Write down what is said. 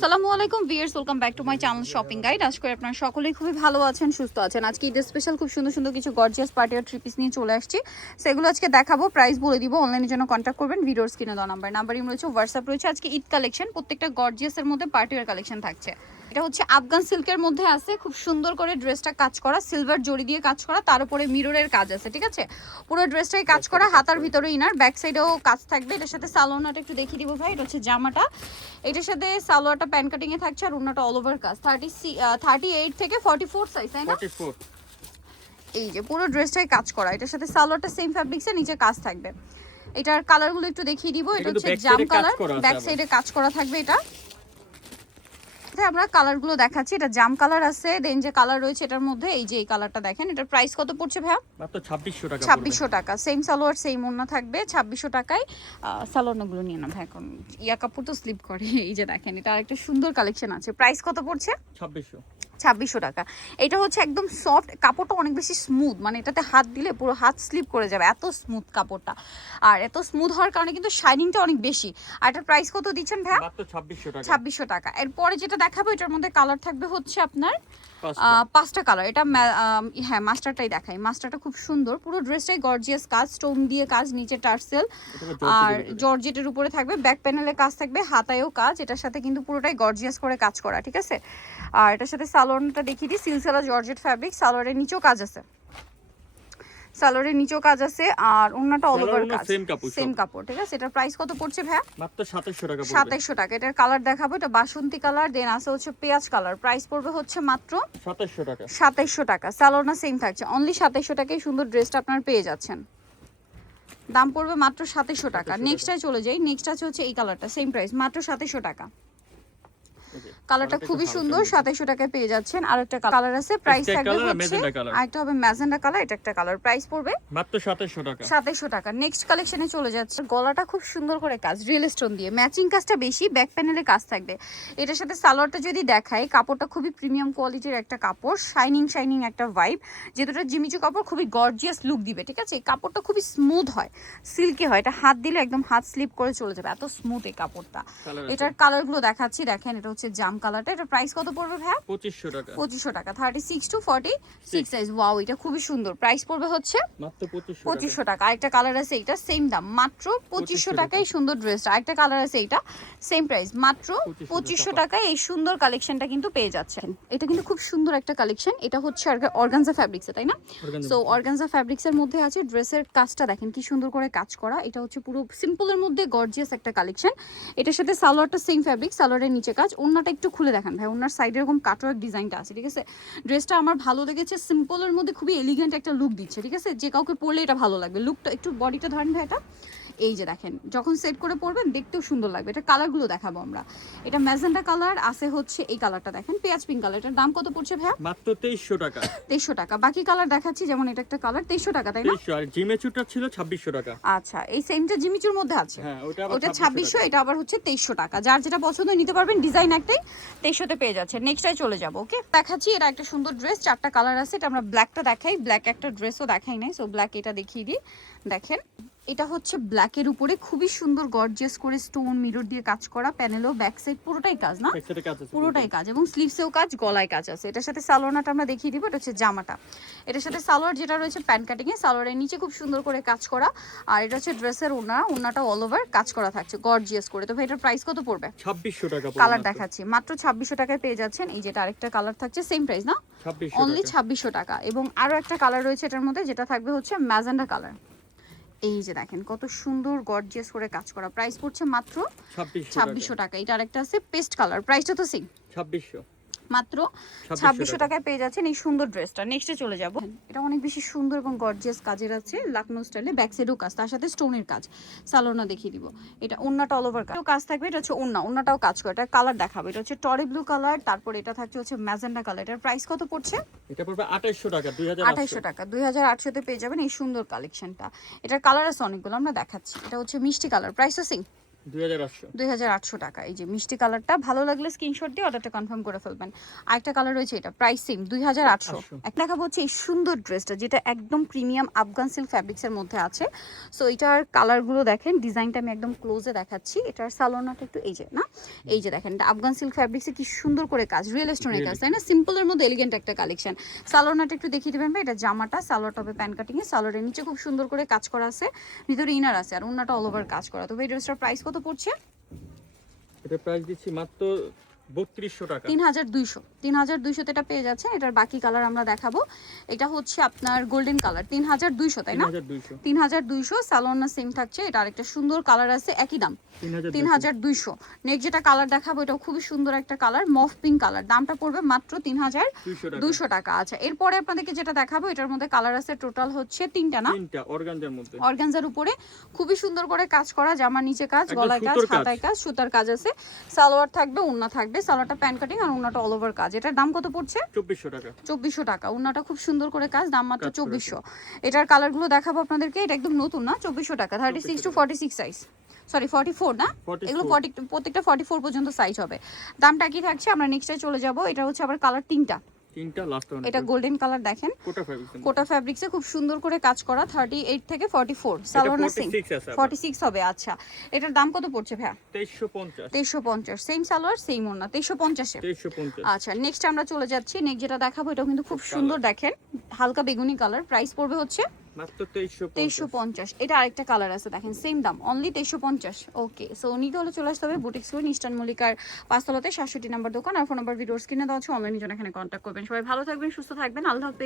আসসালামু আলাইকুম viewers, welcome back to my channel shopping guide. আশা করি আপনারা সকলেই খুবই ভালো আছেন, সুস্থ আছেন। আজকে ঈদের স্পেশাল খুব সুন্দর সুন্দর কিছু গর্জিয়াস পার্টি আর থ্রি পিস নিয়ে চলে আসছি। সেগুলো আজকে দেখাবো, প্রাইস বলে দিব। অনলাইনের জন্য কন্ট্যাক্ট করবেন, ভিডিওর স্ক্রিনে দেওয়া নাম্বারই রয়েছে, হোয়াটসঅ্যাপ রয়েছে। আজকে ঈদ কালেকশন, প্রত্যেকটা গর্জিয়াসের মধ্যে পার্টি ওয়্যার কালেকশন থাকছে। এটা হচ্ছে আফগান সিল্কের মধ্যে আছে, খুব সুন্দর করে ড্রেসটা কাজ করা, সিলভার জড়ি দিয়ে কাজ করা, তার উপরে মিররের কাজ আছে। ঠিক আছে, পুরো ড্রেসটাই কাজ করা, হাতার ভিতরে ইনার, ব্যাক সাইডেও কাজ থাকবে। এটার সাথে সালোয়ারটা একটু দেখিয়ে দিব ভাই। এটা হচ্ছে জামাটা, এটার সাথে সালোয়ারটা প্যান্ট কাটিং এ থাকছে, আর ওন্নাটা অল ওভার কাজ। 38 থেকে 44 সাইজ, তাই না? 44। এই যে পুরো ড্রেসটাই কাজ করা, এটার সাথে সালোয়ারটা সেম ফ্যাব্রিক্সে, নিচে কাজ থাকবে। এটার কালারগুলো একটু দেখিয়ে দিব। এটা হচ্ছে জাম কালার, ব্যাক সাইডে কাজ করা থাকবে। এটা আমরা কালারগুলো দেখাচ্ছি। এটা জাম কালার আছে, দেন যে কালার রয়েছে এটার মধ্যে, এই যে এই কালারটা দেখেন। এটার প্রাইস কত পড়ছে ভাইয়া? মাত্র 2600 টাকা। 2600 টাকা। সেম সালোয়ার সেম ওন্না থাকবে 2600 টাকায়। সালোয়ারগুলো নিয়ে না ভাই, এখন ইয়া কাপড় তো স্লিপ করে। এই যে দেখেন, এটা আরেকটা সুন্দর কালেকশন আছে। প্রাইস কত পড়ছে? 2600 টাকা। এটা হচ্ছে একদম সফট, কাপড়টা অনেক বেশি স্মুথ, মানে এটাতে হাত দিলে পুরো হাত স্লিপ করে যাবে, এত স্মুথ কাপড়টা। আর এত স্মুথ হওয়ার কারণে কিন্তু শাইনিংটা অনেক বেশি। আর এটার প্রাইস কত দিচ্ছেন ভাইয়া? মাত্র 2600 টাকা। 2600 টাকা। এরপরে যেটা দেখাবো, এটার মধ্যে কালার থাকবে হচ্ছে আপনার 5টা কালার। এটা হ্যাঁ, মাস্টারটাই দেখাই। মাস্টারটা খুব সুন্দর, পুরো ড্রেসটাই গর্জিয়াস কাজ, স্টোন দিয়ে কাজ, নিচে টার্সেল আর জর্জেটের উপরে থাকবে, ব্যাক প্যানেলে কাজ থাকবে, হাতায়ও কাজ। এটার সাথে কিন্তু পুরোটাই গর্জিয়াস করে কাজ করা। ঠিক আছে, আর এটার সাথে সালোয়ারটা দেখিয়ে দিই। সিলসিলা জর্জেট ফ্যাব্রিক, সালোয়ারের নিচেও কাজ আছে, সালোয়ারের নিচেও কাজ আছে, আর ওন্নাটা অল ওভার কাজ, সেম কাপড়। ঠিক আছে, এটার প্রাইস কত পড়ছে ভাইয়া? মাত্র 2700 টাকা। 2700 টাকা। এটার কালার দেখাবো। এটা বাসন্তী কালার, দেন আছে হচ্ছে পেঁয়াজ কালার। প্রাইস পড়বে হচ্ছে মাত্র 2700 টাকা। 2700 টাকা। সালোয়ারটা সেম থাকছে, অনলি 2700 টাকায় সুন্দর ড্রেসটা আপনারা পেয়ে যাচ্ছেন। দাম পড়বে মাত্র 2700 টাকা। নেক্সটটায় চলে যাই। নেক্সট আছে হচ্ছে এই কালারটা, সেম প্রাইস, মাত্র 2700 টাকা। কালারটা খুবই সুন্দর, 2700 টাকায় পেয়ে যাচ্ছেন। আর একটা কালার আছে, প্রাইস থাকবে হচ্ছে আরেকটা হবে ম্যাজেন্ডা কালার। এটা একটা কালার, প্রাইস পড়বে মাত্র 2700 টাকা। 2700 টাকা। নেক্সট কালেকশনে চলে যাচ্ছে। গলাটা খুব সুন্দর করে কাজ, রিয়েল স্টোন দিয়ে, ম্যাচিং কাজটা বেশি, ব্যাক প্যানেলে কাজ থাকবে। এটার সাথে সালোয়ারটা যদি দেখাই, কাপড়টা খুবই প্রিমিয়াম কোয়ালিটির একটা কাপড়, শাইনিং একটা ভাইব। যেটা জিমিচু কাপড়, খুবই গর্জিয়াস লুক দিবে। ঠিক আছে, এই কাপড়টা খুবই স্মুথ হয়, সিল্কি হয়, এটা হাত দিলে একদম হাত স্লিপ করে চলে যাবে, এত স্মুথ এই কাপড়টা। এটার কালারগুলো দেখাচ্ছি, দেখেন। এটা হচ্ছে জাম কালারটা। এটা প্রাইস কত পড়বে ভাইয়া? 2500 টাকা। 2500 টাকা। 36 to 46 সাইজ। ওয়াও, এটা খুবই সুন্দর। প্রাইস পড়বে হচ্ছে মাত্র 2500 টাকা। আরেকটা কালার আছে, এটা সেম দাম, মাত্র 2500 টাকায় সুন্দর ড্রেসটা। আরেকটা কালার আছে, এটা সেম প্রাইস, মাত্র 2500 টাকায় এই সুন্দর কালেকশনটা কিন্তু পেয়ে যাচ্ছেন। এটা কিন্তু খুব সুন্দর একটা কালেকশন। এটা হচ্ছে অর্গানজা ফ্যাব্রিক্সে, তাই না? সো অর্গানজা ফ্যাব্রিক্সের মধ্যে আছে। ড্রেসের কাজটা দেখেন কি সুন্দর করে কাজ করা। এটা হচ্ছে পুরো সিম্পলের মধ্যে গর্জিয়াস একটা কালেকশন। এটার সাথে সালোয়ারটা সেম ফ্যাব্রিক, সালোয়ারের নিচে কাজ। ওন্নাটা একটু খুলে দেখেন ভাই, ওন্নার সাইডে এরকম কাটওয়ার্ক ডিজাইনটা আছে। ঠিক আছে, ড্রেসটা আমার ভালো লেগেছে, সিম্পলের মধ্যে খুবই এলিগেন্ট একটা লুক দিচ্ছে। ঠিক আছে, যে কাউকে পরলে এটা ভালো লাগবে। লুকটা একটু, বডিটা ধরেন ভাই, এটা এই যে দেখেন, যখন সেট করে পরবেন দেখতেও সুন্দর লাগবে। এটা কালারগুলো দেখাবো আমরা। এটা ম্যাজেন্ডা কালার আছে, হচ্ছে এই কালারটা দেখেন, পেঁয়াজ পিঙ্ক কালার। এটার দাম কত পড়ছে ভাইয়া? মাত্র 2300 টাকা। 2300 টাকা। বাকি কালার দেখাচ্ছি, যেমন এটা একটা কালার, 2300 টাকা, তাই না? 2300। আর জিমেচুটা ছিল 2600 টাকা। আচ্ছা, এই সেমটা জিমিচুর মধ্যে আছে। হ্যাঁ, ওটা 2600, এটা আবার হচ্ছে 2300 টাকা। যার যেটা পছন্দ নিতে পারবেন, ডিজাইন একটাই, 2300 তে পেয়ে যাচ্ছে। নেক্সটটাই চলে যাব। ওকে, দেখাচ্ছি। এটা একটা সুন্দর ড্রেস, 4টা কালার আছে। এটা আমরা ব্ল্যাকটা দেখাই, ব্ল্যাক একটা ড্রেসও দেখাই নাই, সো ব্ল্যাক এটা দেখিয়ে দিই। দেখেন, এটা হচ্ছে ব্ল্যাকের উপরে খুবই সুন্দর গর্জিয়াস করে স্টোন মিরর দিয়ে কাজ করা, প্যানেলও ব্যাক সাইড পুরোটাই কাজ, না? পুরোটাই কাজ, এবং স্লিভসেও কাজ, গলায় কাজ আছে। এটার সাথে সালোয়ারটা আমরা দেখিয়ে দিব। এটা হচ্ছে জামাটা। এটার সাথে সালোয়ার যেটা রয়েছে প্যান্ট কাটিং এ, সালোয়ারের নিচে খুব সুন্দর করে কাজ করা। আর এটা হচ্ছে ড্রেসের ওন্নাটা অল ওভার কাজ করা থাকছে গর্জিয়াস করে। তো ভাই, এটার প্রাইস কত পড়বে? 2600 টাকা। কালার দেখাচ্ছি, মাত্র 2600 টাকায় পেয়ে যাচ্ছেন। এই যেটা আরেকটা কালার থাকছে, সেম প্রাইস না, অনলি 2600 টাকা। এবং আরো একটা কালার রয়েছে এটার মধ্যে, যেটা থাকবে হচ্ছে ম্যাজেন্ডা কালার। এই যে দেখেন, কত সুন্দর গর্জিয়াস করে কাজ করা। প্রাইস পড়ছে মাত্র 2600 টাকা। এটা আরেকটা আছে পেস্ট কালার, প্রাইসটা তো সেম, 2600। মাত্র 2600 টাকায় পেয়ে যাচ্ছেন এই সুন্দর ড্রেসটা। নেক্সটে চলে যাব। এটা অনেক বেশি সুন্দর এবং গর্জিয়াস কাজের আছে, লাকনো স্টাইলে, ব্যাক সাইডেও কাজ, তার সাথে স্টোনের কাজ। সালোনা দেখিয়ে দিব। এটা ওন্নাটা অল ওভার কাজ থাকবে। এটা হচ্ছে ওন্নাটাও কাজ করে। এটা কালার দেখাবো। এটা হচ্ছে টরি ব্লু কালার, তারপর এটা থাকছে হচ্ছে ম্যাজেন্ডা কালার। এটার প্রাইস কত পড়ছে? এটা পড়বে 2800 টাকা। 2800 টাকা। 2800 তে পেয়ে যাবেন এই সুন্দর কালেকশনটা। এটার কালার আছে অনেকগুলো, আমরা দেখাচ্ছি। এটা হচ্ছে মিষ্টি কালার, প্রাইস সেম, 2800 2800 টাকা। এই যে মিষ্টি কালারটা ভালো লাগলে স্ক্রিনশট দিয়ে অর্ডারটা কনফার্ম করে ফেলবেন। আরেকটা কালার রয়েছে, এটা প্রাইস সেম 2800। এক দেখাবো হচ্ছে এই সুন্দর ড্রেসটা, যেটা একদম প্রিমিয়াম আফগান সিল্ক ফ্যাব্রিক্সের মধ্যে আছে। সো এটার কালারগুলো দেখেন, ডিজাইনটা আমি একদম ক্লোজে দেখাচ্ছি। এটার সালোনাটা একটু এই যে না, এই যে দেখেন, এটা আফগান সিল্ক ফ্যাব্রিক্সে কি সুন্দর করে কাজ, রিয়েল স্টোনের কাজ, তাই না? সিম্পলের মধ্যে এলিগেন্ট একটা কালেকশন। সালোনাটা একটু দেখিয়ে দেবেন ভাই। এটা জামাটা, সালোয়ারটা হবে প্যান কাটিং এ, সালোয়ারের নিচে খুব সুন্দর করে কাজ করা আছে, ভিতরে ইনার আছে, আর ওন্নাটা অল ওভার কাজ করা। তো এই ড্রেসটার প্রাইস কত পড়ছে? এটা প্রাইস দিচ্ছি মাত্র 3200 টাকা। 3200 তে এটা পেয়ে যাচ্ছেন। এটার বাকি কালার আমরা দেখাবো। এটা হচ্ছে আপনার গোল্ডেন কালার, 3200 তাই না? 3200 সালোনা সেম থাকছে। এটা আরেকটা সুন্দর কালার আছে, একই দাম 3200। নেক্সট যেটা কালার দেখাবো, এটা খুবই সুন্দর একটা কালার, মফ পিঙ্ক কালার, দামটা পড়বে মাত্র 3200 টাকা। আচ্ছা, এরপরে আপনাদেরকে যেটা দেখাবো, এটার মধ্যে কালার আছে টোটাল হচ্ছে 3টা না? 3টা অর্গানজার মধ্যে, অর্গানজার উপরে খুবই সুন্দর করে কাজ করা, জামার নিচে কাজ, গলায় কাজ, হাতায় কাজ, সুতার কাজ আছে, সালোয়ার থাকবে, ওন্না থাকবে, সালোয়ারটা প্যান কাটিং আর ওন্নাটা অল ওভার কাজ। এটার দাম কত পড়ছে? 2400 টাকা। 2400 টাকা। ওন্নাটা খুব সুন্দর করে কাজ, দাম মাত্র 2400। এটার কালারগুলো দেখাবো আপনাদেরকে। এটা একদম নতুন না, 2400 টাকা। 36 to 46 সাইজ, সরি 44 না, এগুলো 40, প্রত্যেকটা 44 পর্যন্ত সাইজ হবে। দামটা কি থাকছে? আমরা নেক্সটে চলে যাব। এটা হচ্ছে আবার কালার 3টা, লাস্ট ওয়ান। এটা গোল্ডেন কালার দেখেন, কোটা ফ্যাব্রিক্সে খুব সুন্দর করে কাজ করা, 38 থেকে 44 সালোনা সেম 46 হবে। আচ্ছা, এটার দাম কত পড়ছে ভাইয়া? 2350। সেম সালোয়ার সেম ওন্না, 2350। আচ্ছা, নেক্সট আমরা চলে যাচ্ছি। নেক্সট যেটা দেখাবো, এটাও কিন্তু খুব সুন্দর দেখেন, হালকা বেগুনি কালার, প্রাইস পড়বে হচ্ছে মাত্র 2350। এটা আরেকটা কালার আছে দেখেন, সেম দাম, অনলি 2350। ওকে, সো নিতে হলে চলে আসতে হবে বুটিক স্টোর, ইস্টার্ন মল্লিকার 5 তলাতে 67 নাম্বার দোকান। আর ফোন নাম্বার ভিডিওর স্ক্রিনে দেওয়া আছে, অনলাইনে জন্য এখানে কন্ট্যাক্ট করবেন। সবাই ভালো থাকবেন, সুস্থ থাকবেন, আল্লাহ হাফেজ।